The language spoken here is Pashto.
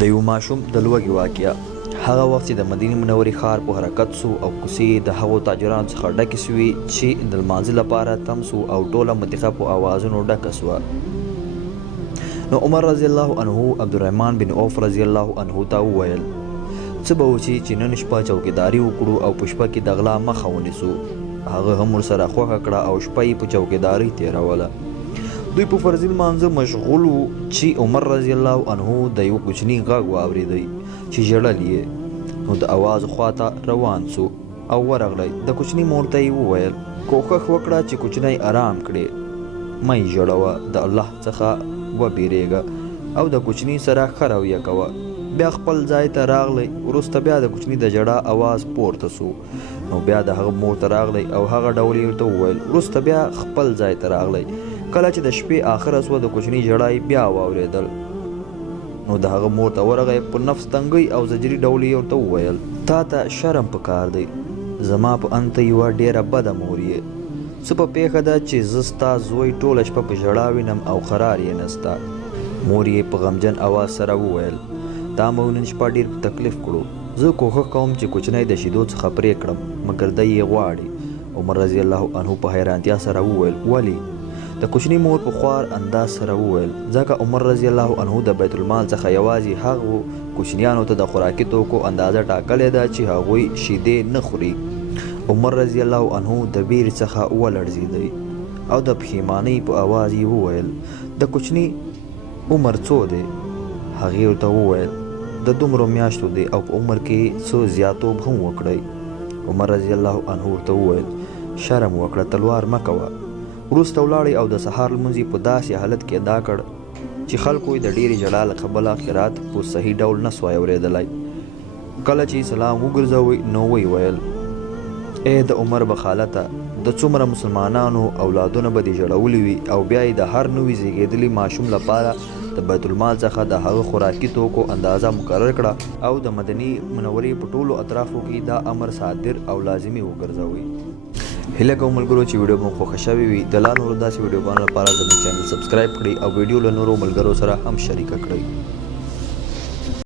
د یو ماشوم د لوږې واقعه. هغه وخت چې د مدینې منورې ښار په حرکت سو او کوڅې د هغو تاجرانو څخه ډکې سوې چې د لمانځه لپاره تم سو او ټوله منطقه په اوازونو ډکه سوه. نو عمر رضی الله عنه عبدالرحمن بن عوف رضی الله عنه ته وویل څه به وشي چې نن شپه چوکیداري وکړو او په شپه کې د غلا مخه ونیسو. هغه هم ورسره خوښه کړه او شپه یې په چوکیداري تېروله. دوی په فرضي لمانځه مشغول وو چې عمر رضی الله عنه د یو کوچني غږ واورېدی چې ژړل یې. نو د اواز خواته روان سو او ورغلی. د کوچني مور ته یې وویل کوښښ وکړه چې کوچنی آرام کړې، مه یې ژړوه، د الله څخه وبېرېږه او د کوچني سره ښه رویه کوه. بیا خپل ځای ته راغلی. وروسته بیا د کوچني د ژړا اواز پورته سو. نو بیا د هغه مور ته راغلی او هغه ډول یې ورته وویل. وروسته بیا خپل ځای ته راغلی. کله چې د شپې آخره سوه د کوچني ژړا یې بیا واورېدل. نو د هغه مور ته ورغی. په نفس تنګۍ او زجري ډول یې ورته وویل تا ته شرم پکار دی، زما په ان ته یوه ډېره بده مور یې. څه په پېښه ده چې زه ستا زوی ټوله شپه په ژړا وینم او قرار یې نسته. مور یې په غمجن اواز سره وویل دا موږ نن شپه ډېر په تکلیف کړو. زه کوښښ کوم چې کوچنی د شیدو څخه پرې کړم مګر دی یې غواړي. عمر رضی الله عنه په حیرانتیا سره وویل ولې؟ د کوچني مور په خوار انداز سره وویل ځکه عمر رضی الله عنه د بیت المال څخه یوازې هغو کوچنیانو ته د خوراکي توکو اندازه ټاکلې ده چې هغوی شیدې نه خوري. عمر رضی الله عنه د ویرې څخه ولړزېدی او د پښیمانۍ په اواز یې وویل د کوچني عمر څو دی؟ هغې ورته وویل د دومره میاشتو دی او په عمر کې څه زیاتوب هم وکړی. عمر رضی الله عنه ورته وویل شرم وکړه، تلوار مه کوه. وروسته ولاړی او د سهار لمونځ یې په داسې حالت کې ادا کړ چې خلکو یې د ډېرې ژړا له کبله قرات په صحیح ډول نه سوای اورېدلی. کله چې سلام وګرځوی نو ویې ویل ای د عمر بخالته، د څومره مسلمانانو اولادونه به دې ژړولي وي او بیا یې د هر نوي زیږېدلي ماشوم لپاره د بیت المال څخه د هغه خوراکي توکو اندازه مقرر کړه او د مدینې منورې په ټولو اطرافو کې دا امر صادر او لازمي وګرځوئ. هیله کوم ملګرو چې ویډیو مو خوښه شوې وي د لا نورو داسې ویډیوګانو لپاره زموږ چینل سبسکرایب کړئ او ویډیو له نورو ملګرو سره هم شریکه کړئ.